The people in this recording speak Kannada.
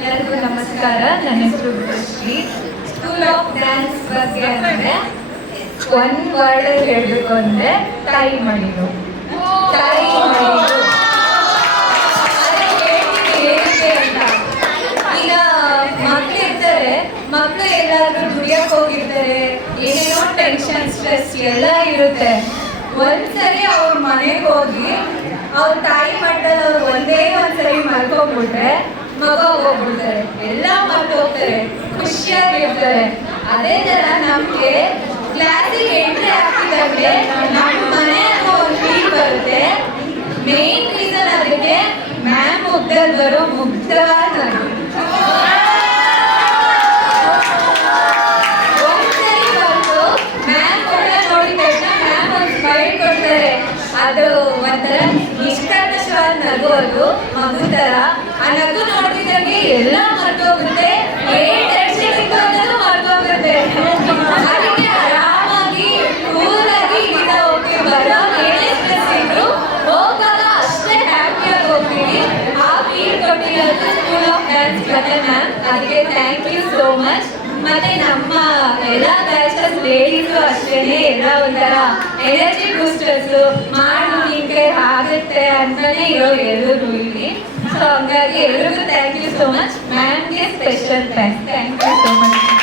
ಎಲ್ಲರಿಗೂ ನಮಸ್ಕಾರ. ನನ್ನ ಹೆಸರು ಶ್ರೀ. ಸ್ಕೂಲ್ ಆಫ್ ಡ್ಯಾನ್ಸ್ ಬಗ್ಗೆ ಅಂದರೆ ಒಂದು ವರ್ಡಲ್ಲಿ ಹೇಳಬೇಕು ಅಂದರೆ ತಾಯಿ ಮಡಿಲು. ತಾಯಿ ಮಡಿಲು ಏನಕ್ಕೆ ಅಂತ, ಈಗ ಮಕ್ಕಳಿರ್ತಾರೆ, ಮಕ್ಕಳು ಎಲ್ಲಾದ್ರೂ ದುಡಿಯಕ್ಕೆ ಹೋಗಿರ್ತಾರೆ, ಏನೇನೋ ಟೆನ್ಷನ್ ಸ್ಟ್ರೆಸ್ ಎಲ್ಲ ಇರುತ್ತೆ. ಒಂದ್ಸರಿ ಅವ್ರ ಮನೆಗೆ ಹೋಗಿ ಅವ್ರ ತಾಯಿ ಮಟ್ಟದಲ್ಲಿ ಅವ್ರು ಒಂದ್ಸರಿ ಮಲ್ಕೊಂಡ್ಬಿಟ್ರೆ ಮಗ ಹೋಗ್ಬಿಡ್ತಾರೆ, ಎಲ್ಲ ಮರ್ತು ಹೋಗ್ತಾರೆ, ಖುಷಿಯಾಗಿರ್ತಾರೆ. ಅದೇ ಥರ ನಮಗೆ ಕ್ಲಾಸಿಗೆ ಎಂಟ್ರಿ ಆಗ್ತಿದ್ದಾಗಲೇ ನಮ್ಮ ಮನೆ ಅನ್ನೋ ಒಂದು ಫೀಲ್ ಬರುತ್ತೆ. ಮೇನ್ ರೀಸನ್ ಅದಕ್ಕೆ ಮ್ಯಾಮ್ ಮುಗ್ದಲ್ಲಿ ಬರೋ ಮುಗ್ಧವಾದ ಒಂದ್ಸರಿ ಬಂದು ಮ್ಯಾಮ್ ಮುಗ್ಧ ನೋಡಿದ ತಕ್ಷಣ ಮ್ಯಾಮ್ ಒಂದು ಸ್ಮೈಲ್ ಕೊಡ್ತಾರೆ. ಅದು ಒಂಥರ ನಿಷ್ಕಲ್ಮಶವಾದ ನಗು, ಅದು ಮಗು ಥರ. ಆ ನಗು ನೋಡ್ತಿದ್ದಂಗೆ ಎಲ್ಲ ಮರ್ತೋಗುತ್ತೆ, ಏನ್ ಟೆನ್ಷನ್ ಇತ್ತು ಅನ್ನೋದು ಮರ್ತೋಗುತ್ತೆ. ಅದಕ್ಕೆ ಆರಾಮಾಗಿ ಕೂಲಾಗಿ ಗಿಡ ಹೋಗಿ ಬರೋ ಏನೇ ಸ್ಟ್ರೆಸ್ ಇದ್ರು ಹೋಗಾಗ ಅಷ್ಟೇ ಹ್ಯಾಪಿಯಾಗಿ ಹೋಗ್ತೀವಿ. ಆ ಫೀಲ್ ಕೊಟ್ಟಿರೋದು ಸ್ಕೂಲ್ ಆಫ್ ಡ್ಯಾನ್ಸ್ ಕತೆ ಮ್ಯಾಮ್. ಅದಕ್ಕೆ ಥ್ಯಾಂಕ್ ಯು ಸೋ ಮಚ್. ಮತ್ತೆ ನಮ್ಮ ಎಲ್ಲ ಬ್ಯಾಚಸ್ ಲೇಡೀಸು ಅಷ್ಟೇನೆ ಎಲ್ಲ ಒಂಥರ ಎನರ್ಜಿ ಬೂಸ್ಟರ್ಸ್, ಮಾಡು ನಿಂಗೆ ಆಗುತ್ತೆ ಅಂತಾನೆ ಇರೋರು ಎಲ್ಲರೂ ಇಲ್ಲಿ. ಸೊ ಹಂಗಾಗಿ ಎಲ್ರಿಗೂ ಥ್ಯಾಂಕ್ ಯು ಸೋ ಮಚ್. ಮ್ಯಾಮ್ಗೆ special thanks. Thank you so much.